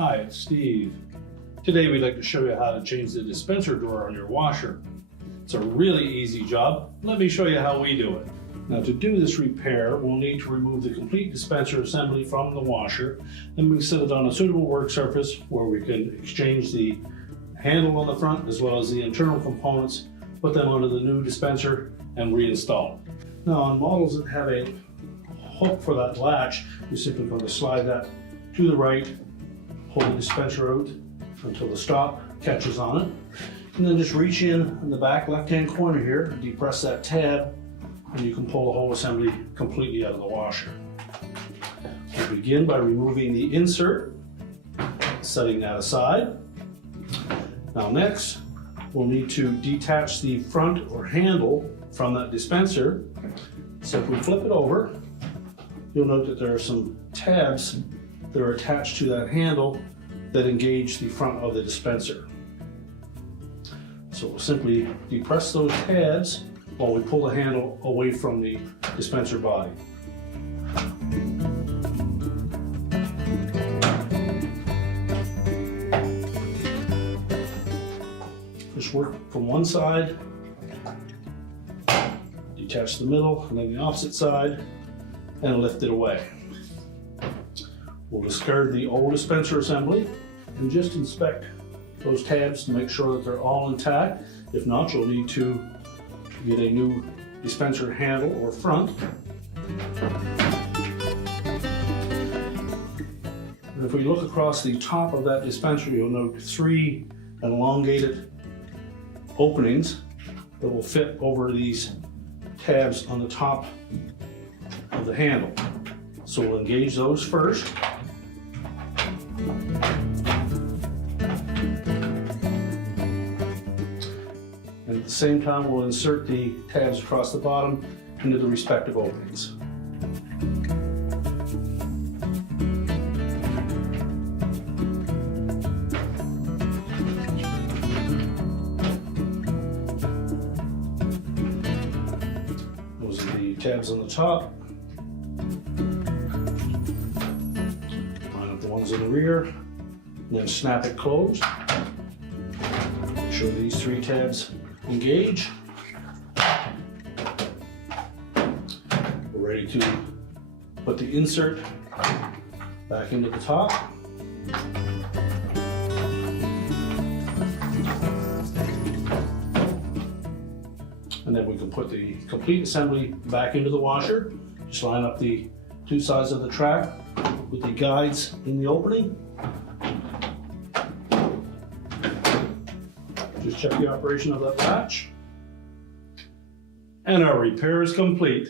Hi, it's Steve. Today we'd like to show you how to change the dispenser drawer on your washer. It's a really easy job. Let me show you how we do it. Now to do this repair, we'll need to remove the complete dispenser assembly from the washer, and we set it on a suitable work surface where we can exchange the handle on the front as well as the internal components, put them onto the new dispenser and reinstall it. Now on models that have a hook for that latch, you're simply going to slide that to the right, pull the dispenser out until the stop catches on it, and then just reach in the back left-hand corner here and depress that tab, and you can pull the whole assembly completely out of the washer. We'll begin by removing the insert, setting that aside. Now next, we'll need to detach the front or handle from that dispenser. So if we flip it over, you'll note that there are some tabs that are attached to that handle that engage the front of the dispenser. So we'll simply depress those tabs while we pull the handle away from the dispenser body. Just work from one side, detach the middle, and then the opposite side, and lift it away. We'll discard the old dispenser assembly and just inspect those tabs to make sure that they're all intact. If not, you'll need to get a new dispenser handle or front. And if we look across the top of that dispenser, you'll note 3 elongated openings that will fit over these tabs on the top of the handle. So we'll engage those first. And at the same time, we'll insert the tabs across the bottom into the respective openings. Those are the tabs on the top. Line up the ones in the rear, and then snap it closed. Make sure these 3 tabs engage. We're ready to put the insert back into the top. And then we can put the complete assembly back into the washer. Just line up the 2 sides of the track with the guides in the opening. Just check the operation of that latch. And our repair is complete.